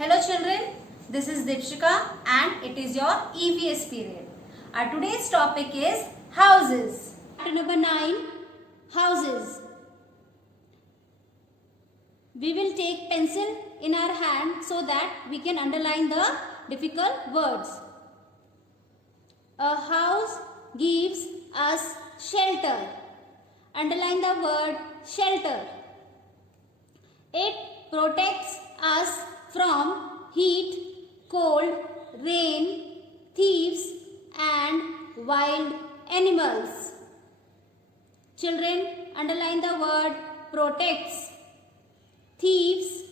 Hello children, this is Dipshika and it is your EVS period. Our today's topic is houses. Chapter number 9, houses. We will take pencil in our hand so that we can underline the difficult words. A house gives us shelter. Underline the word shelter. It protects us from heat, cold, rain, thieves and wild animals. Children, underline the word protects, thieves.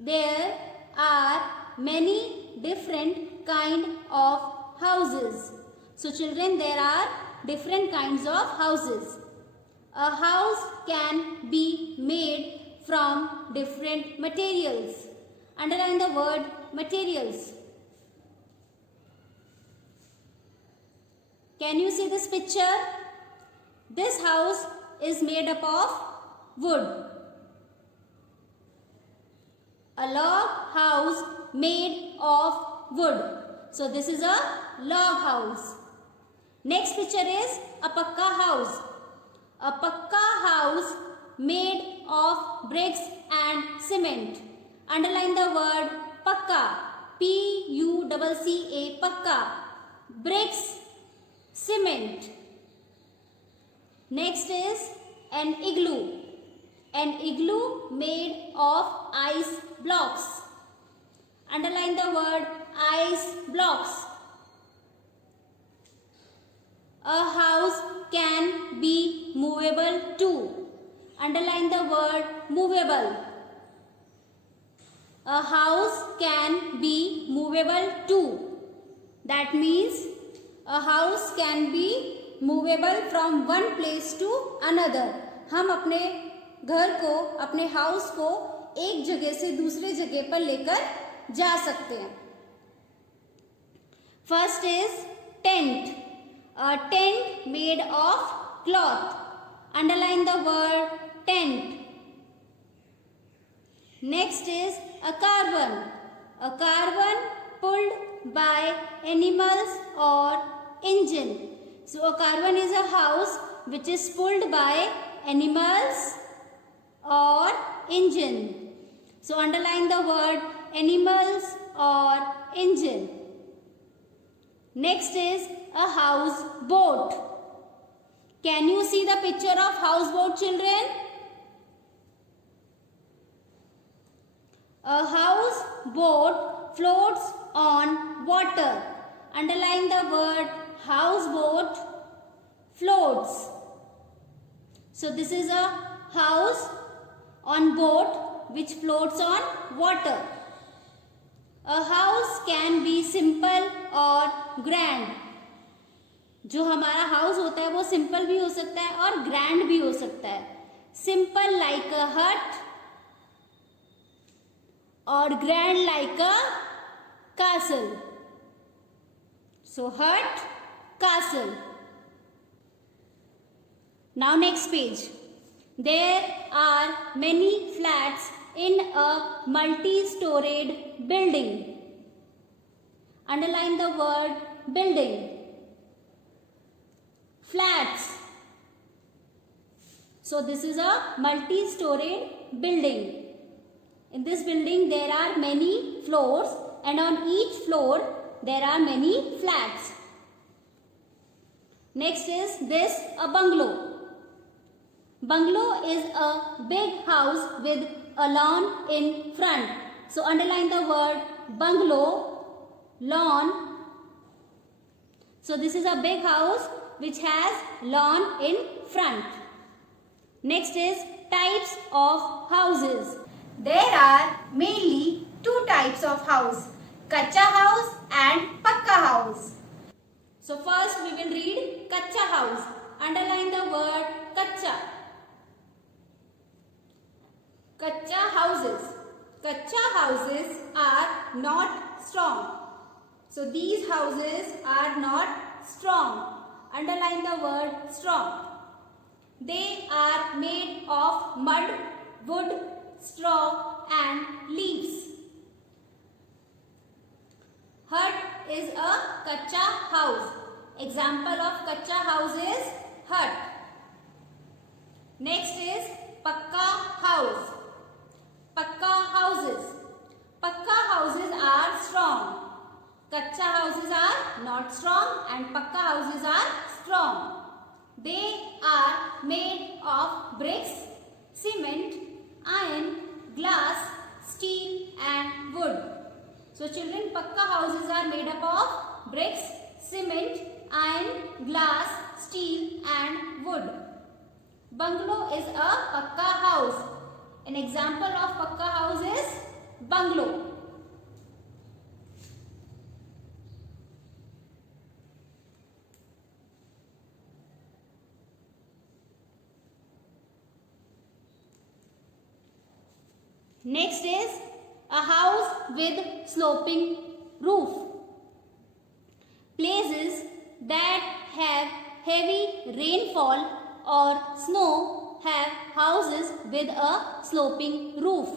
There are many different kind of houses. So children, there are different kinds of houses. A house can be made from different materials. Underline the word materials. Can you see this picture? This house is made up of wood. A log house made of wood. So this is a log house. Next picture is a pakka house. A pakka house made of bricks and cement. Underline the word pakka. P-U-C-C-A, pakka. Bricks, cement. Next is an igloo. An igloo made of ice blocks. Underline the word ice blocks. A house can be movable too. Underline the word movable. A house can be movable too. That means a house can be movable from one place to another. हम अपने घर को, अपने house को एक जगह से दूसरे जगह पर लेकर जा सकते हैं. First is tent. A tent made of cloth. Underline the word tent. Next is a caravan. A caravan pulled by animals or engine. So a caravan is a house which is pulled by animals or engine. So underline the word animals or engine. Next is a houseboat. Can you see the picture of houseboat, children? A houseboat floats on water. Underline the word houseboat, floats. So this is a house on boat which floats on water. A house can be simple or grand. जो हमारा house होता है वो simple भी हो सकता है और ग्रैंड भी हो सकता है. सिंपल लाइक अ हट और grand like a castle. So hut, castle. Now next page. There are many flats in a multi-storied building. Underline the word building. Flats. So this is a multi-storied building. In this building there are many floors and on each floor there are many flats. Next is this a bungalow. Bungalow is a big house with a lawn in front. So underline the word bungalow, lawn. So this is a big house which has lawn in front. Next is types of houses. There are mainly two types of house, kacha house and pakka house. So first we will read kacha house. Underline the word kacha. Kacha houses. Kacha houses are not strong. So these houses are not strong. Underline the word strong. They are made of mud, wood, straw and leaves. Hut is a kacha house. Example of kacha house is hut. Next is pakka house. Pakka houses. Pakka houses are strong. Kacha houses are not strong and pakka houses are strong. They are made of bricks, cement, iron, glass, steel and wood. So children, pakka houses are made up of bricks, cement, iron, glass, steel and wood. Bungalow is a pakka house. An example of pakka house is bungalow. Next is a house with sloping roof. Places that have heavy rainfall or snow have houses with a sloping roof,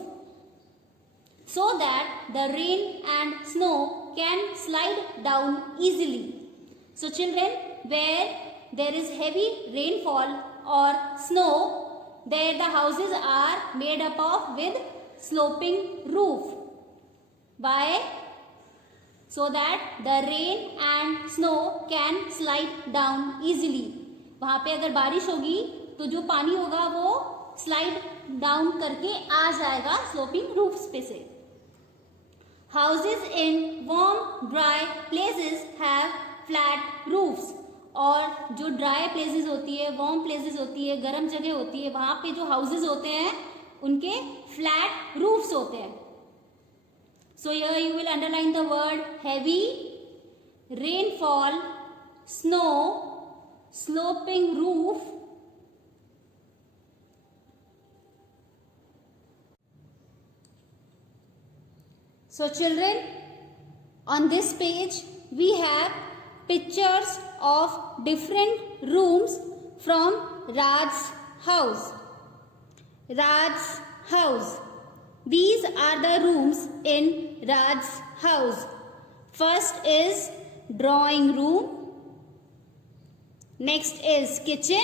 so that the rain and snow can slide down easily. So children, where there is heavy rainfall or snow, there the houses are made up of with sloping roof. Why? So that the rain and snow can slide down easily. वहाँ पे अगर बारिश होगी तो जो पानी होगा वो स्लाइड डाउन करके आ जाएगा स्लोपिंग रूफ्स पे से. Houses in warm dry places have flat roofs. और जो ड्राई प्लेसेस होती है, वार्म प्लेसेस होती है, गर्म जगह होती है, वहाँ पे जो हाउसेज होते हैं उनके फ्लैट रूफ्स होते हैं. So here you will underline the word heavy, rainfall, snow, sloping roof. So children, on this page we have pictures of different rooms from Raj's house. Raj's house. These are the rooms in Raj's house. First is drawing room. Next is kitchen.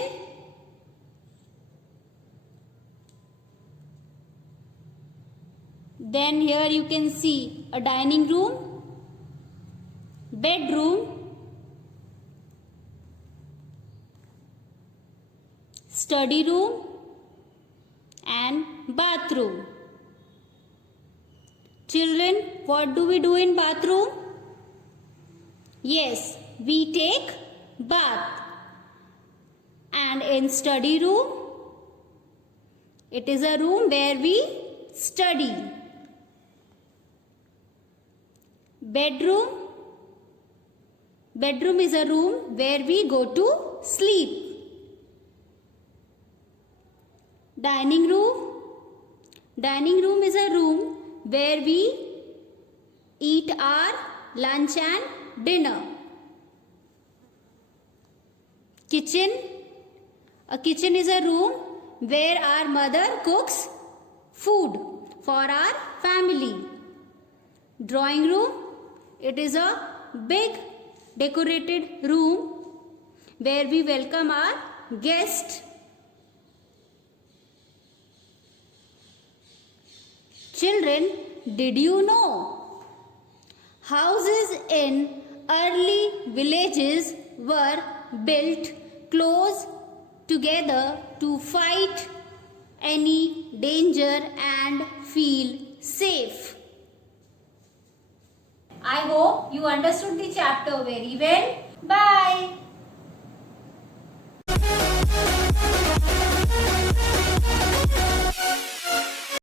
Then here you can see a dining room, bedroom, study room and bathroom. Children, what do we do in bathroom? Yes, we take bath. And in study room, it is a room where we study. Bedroom. Bedroom is a room where we go to sleep. Dining room. Dining room is a room where we eat our lunch and dinner. Kitchen. A kitchen is a room where our mother cooks food for our family. Drawing room. It is a big decorated room where we welcome our guest. Children, did you know houses in early villages were built close together to fight any danger and feel safe? I hope you understood the chapter very well.